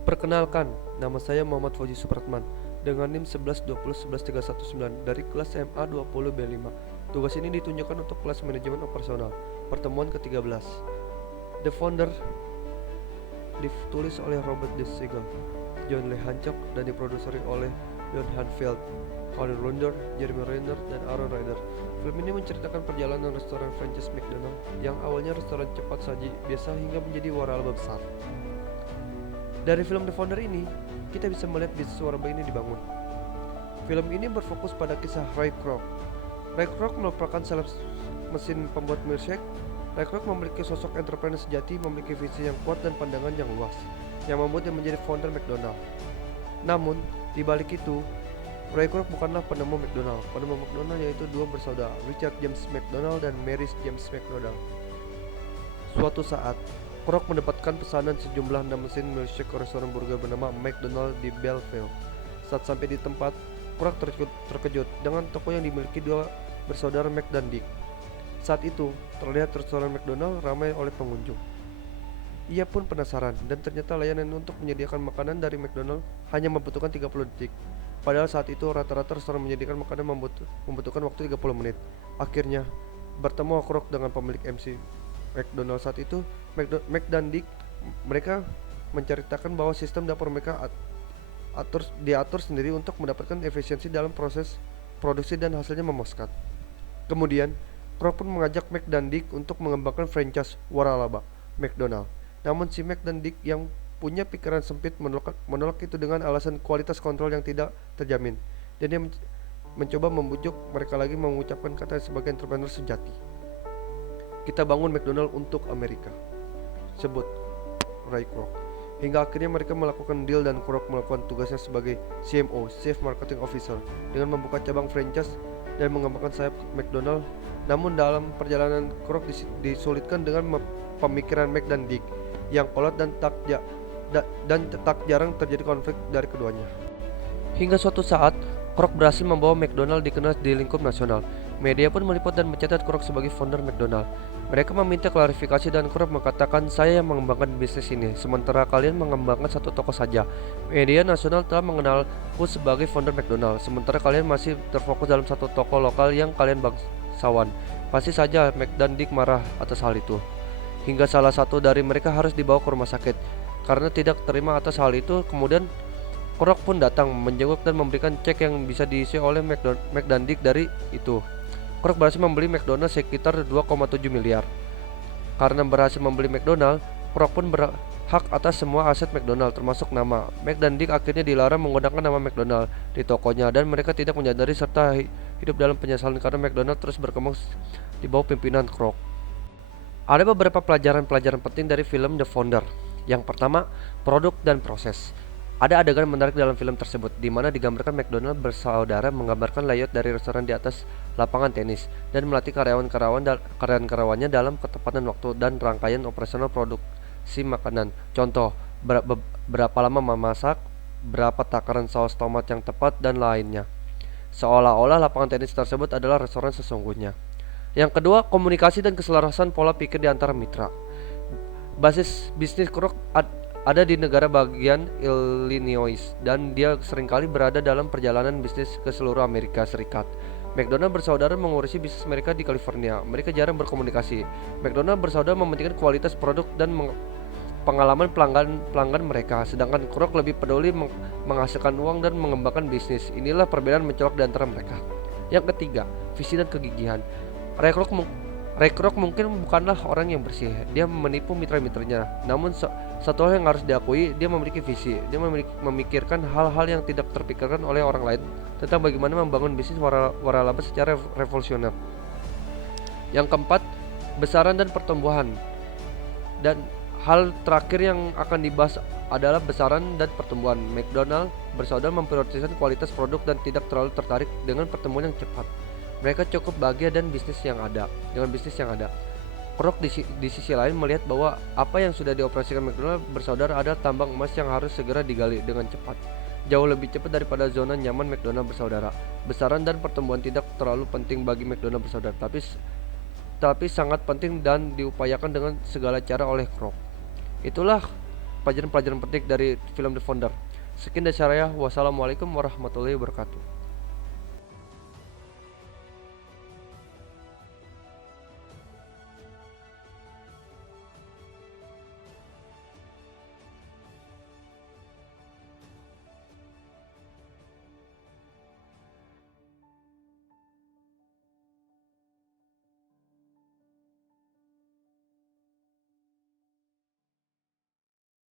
Perkenalkan, nama saya Muhammad Fauzi Supratman dengan NIM 1120113119 dari kelas MA 20B5. Tugas ini ditunjukkan untuk kelas manajemen operasional, pertemuan ke-13. The Founder ditulis oleh Robert D. Siegel, John Lee Hancock, dan diproduseri oleh John Hanfield, Colin Lunder, Jeremy Renner, dan Aaron Ryder. Film ini menceritakan perjalanan restoran franchise McDonald yang awalnya restoran cepat saji biasa hingga menjadi waralaba besar. Dari film The Founder ini, kita bisa melihat bisnis waralaba ini dibangun. Film ini berfokus pada kisah Ray Kroc. Ray Kroc merupakan sales mesin pembuat milkshake. Ray Kroc memiliki sosok entrepreneur sejati, memiliki visi yang kuat dan pandangan yang luas, yang membuatnya menjadi founder McDonald. Namun, di balik itu, Ray Kroc bukanlah penemu McDonald. Penemu McDonald yaitu dua bersaudara, Richard James McDonald dan Mary James McDonald. Suatu saat, Kroc mendapatkan pesanan sejumlah 6 mesin milkshake ke restoran burger bernama McDonald di Belleville. Saat sampai di tempat, Kroc terkejut dengan toko yang dimiliki dua bersaudara Mac dan Dick. Saat itu, terlihat restoran McDonald ramai oleh pengunjung. Ia pun penasaran, dan ternyata layanan untuk menyediakan makanan dari McDonald hanya membutuhkan 30 detik. Padahal saat itu rata-rata restoran menyediakan makanan membutuhkan waktu 30 menit. Akhirnya, bertemu Kroc dengan pemilik MC McDonald saat itu, Mac dan Dick. Mereka menceritakan bahwa sistem dapur mereka diatur sendiri untuk mendapatkan efisiensi dalam proses produksi dan hasilnya memuaskan. Kemudian, Kroc pun mengajak Mac dan Dick untuk mengembangkan franchise waralaba McDonald. Namun si Mac dan Dick yang punya pikiran sempit menolak itu dengan alasan kualitas kontrol yang tidak terjamin. Dan dia mencoba membujuk mereka lagi mengucapkan kata sebagai entrepreneur sejati. Kita bangun McDonald untuk Amerika, sebut Ray Kroc. Hingga akhirnya mereka melakukan deal dan Kroc melakukan tugasnya sebagai CMO, Chief Marketing Officer, dengan membuka cabang franchise dan mengembangkan sayap McDonald. Namun dalam perjalanan Kroc disulitkan dengan pemikiran Mac dan Dick yang kolot dan tak jarang terjadi konflik dari keduanya. Hingga suatu saat, Kroc berhasil membawa McDonald dikenal di lingkup nasional. Media pun meliput dan mencatat Kroc sebagai founder McDonald. Mereka meminta klarifikasi dan Kroc mengatakan, "Saya yang mengembangkan bisnis ini, sementara kalian mengembangkan satu toko saja. Media nasional telah mengenalku sebagai founder McDonald, sementara kalian masih terfokus dalam satu toko lokal yang kalian bangsawan." Pasti saja Mac dan Dick marah atas hal itu. Hingga salah satu dari mereka harus dibawa ke rumah sakit. Karena tidak terima atas hal itu, kemudian Kroc pun datang menjenguk dan memberikan cek yang bisa diisi oleh Mac dan Dick dari itu. Kroc berhasil membeli McDonald sekitar 2,7 miliar. Karena berhasil membeli McDonald, Kroc pun berhak atas semua aset McDonald termasuk nama. Mac dan Dick akhirnya dilarang menggunakan nama McDonald di tokonya dan mereka tidak menyadari serta hidup dalam penyesalan karena McDonald terus berkembang di bawah pimpinan Kroc. Ada beberapa pelajaran penting dari film The Founder. Yang pertama, produk dan proses. Ada adegan menarik dalam film tersebut, di mana digambarkan McDonald bersaudara menggambarkan layout dari restoran di atas lapangan tenis dan melatih karyawan-karyawannya dalam ketepatan waktu dan rangkaian operasional produksi makanan. Contoh, berapa lama memasak, berapa takaran saus tomat yang tepat, dan lainnya. Seolah-olah lapangan tenis tersebut adalah restoran sesungguhnya. Yang kedua, komunikasi dan keselarasan pola pikir di antara mitra. Basis bisnis Kroc ada di negara bagian Illinois dan dia seringkali berada dalam perjalanan bisnis ke seluruh Amerika Serikat. McDonald bersaudara mengurusi bisnis mereka di California. Mereka jarang berkomunikasi. McDonald bersaudara mementingkan kualitas produk dan pengalaman pelanggan mereka, sedangkan Kroc lebih peduli menghasilkan uang dan mengembangkan bisnis. Inilah perbedaan mencolok di antara mereka. Yang ketiga, visi dan kegigihan. Ray Kroc mungkin bukanlah orang yang bersih. Dia menipu mitra-mitranya. Namun satu hal yang harus diakui, dia memiliki visi. Dia memikirkan hal-hal yang tidak terpikirkan oleh orang lain tentang bagaimana membangun bisnis waralaba secara revolusioner. Yang keempat, besaran dan pertumbuhan. Dan hal terakhir yang akan dibahas adalah besaran dan pertumbuhan. McDonald bersaudara memprioritaskan kualitas produk dan tidak terlalu tertarik dengan pertumbuhan yang cepat. Mereka cukup bahagia dengan bisnis yang ada. Kroc di sisi lain melihat bahwa apa yang sudah dioperasikan McDonald bersaudara adalah tambang emas yang harus segera digali dengan cepat. Jauh lebih cepat daripada zona nyaman McDonald bersaudara. Besaran dan pertumbuhan tidak terlalu penting bagi McDonald bersaudara, tapi sangat penting dan diupayakan dengan segala cara oleh Kroc. Itulah pelajaran-pelajaran penting dari film The Founder. Sekian dari saya, wassalamualaikum warahmatullahi wabarakatuh.